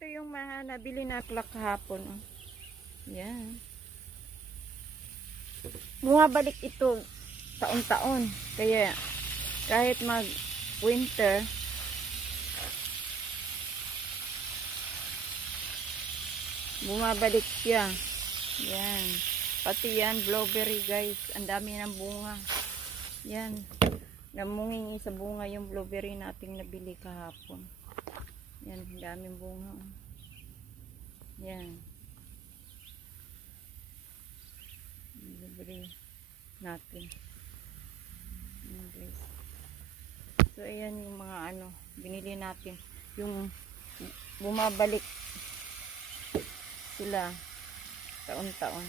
ito yung mga nabili na plak kahapon. Oh. Yan. Bumabalik ito taon-taon. Kaya kahit mag winter, bumabalik siya. Yan. Pati yan, blueberry guys. Ang dami ng bunga. Yan. Namungingi sa bunga yung blueberry nating nabili kahapon. Yan, daming bunga. oh. Yan. Blueberry natin. Guys. So, ayan yung mga ano, binili natin. Yung bumabalik sila taon-taon.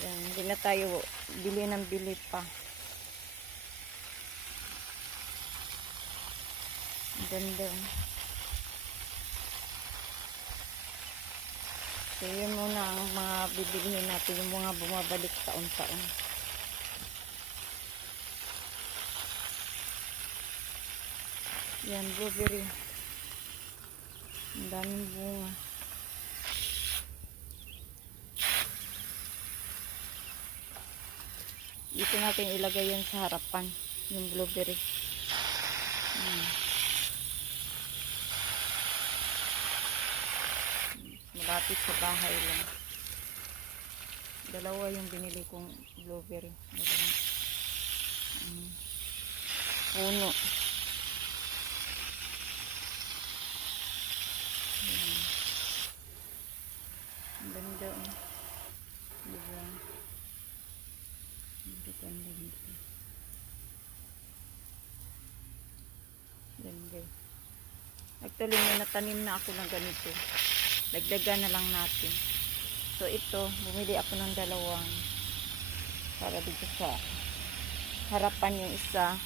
Yan, hindi na tayo bili ng bili pa. Ang ganda. So, yun muna ang mga bibilihin natin, yung mga bumabalik taon-taon. Yan, blueberry. Ang daming bunga. Dito natin ilagay yan sa harapan, yung blueberry. Hmm. Malapit sa bahay lang. Dalawa yung binili kong blueberry. Dalawang hmm, puno. Ang ganda oh. Diba? Ang ganda. Yan guys. Actually, may natanim na ako ng ganito. Dagdagan na lang natin. So, ito, bumili ako ng dalawang para dito sa harapan yung isa.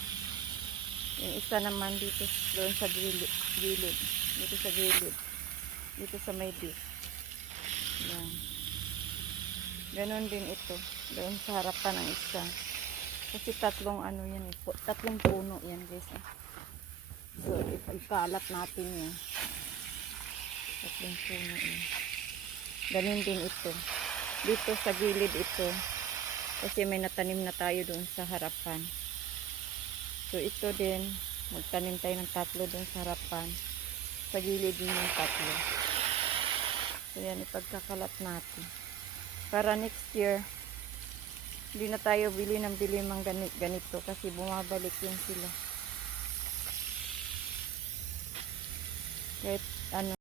Yung isa naman dito doon sa gilid. gilid. Dito sa gilid. Dito sa may bit. Yan. Ganon din ito. Doon sa harapan ng isa. Kasi tatlong ano yan eh. Tatlong puno yan guys. eh. So, ip- ikalat natin yan. Tatlong puno yan. Ganon din ito. Dito sa gilid ito. Kasi may natanim na tayo doon sa harapan. So, ito din. Magtanim tayo ng tatlo doon sa harapan. Sa gilid din yung tatlo. So, yan, ipagkakalat natin. Para next year, hindi na tayo bili ng bili ng gani- ganito kasi bumabalik yun sila. Kahit ano,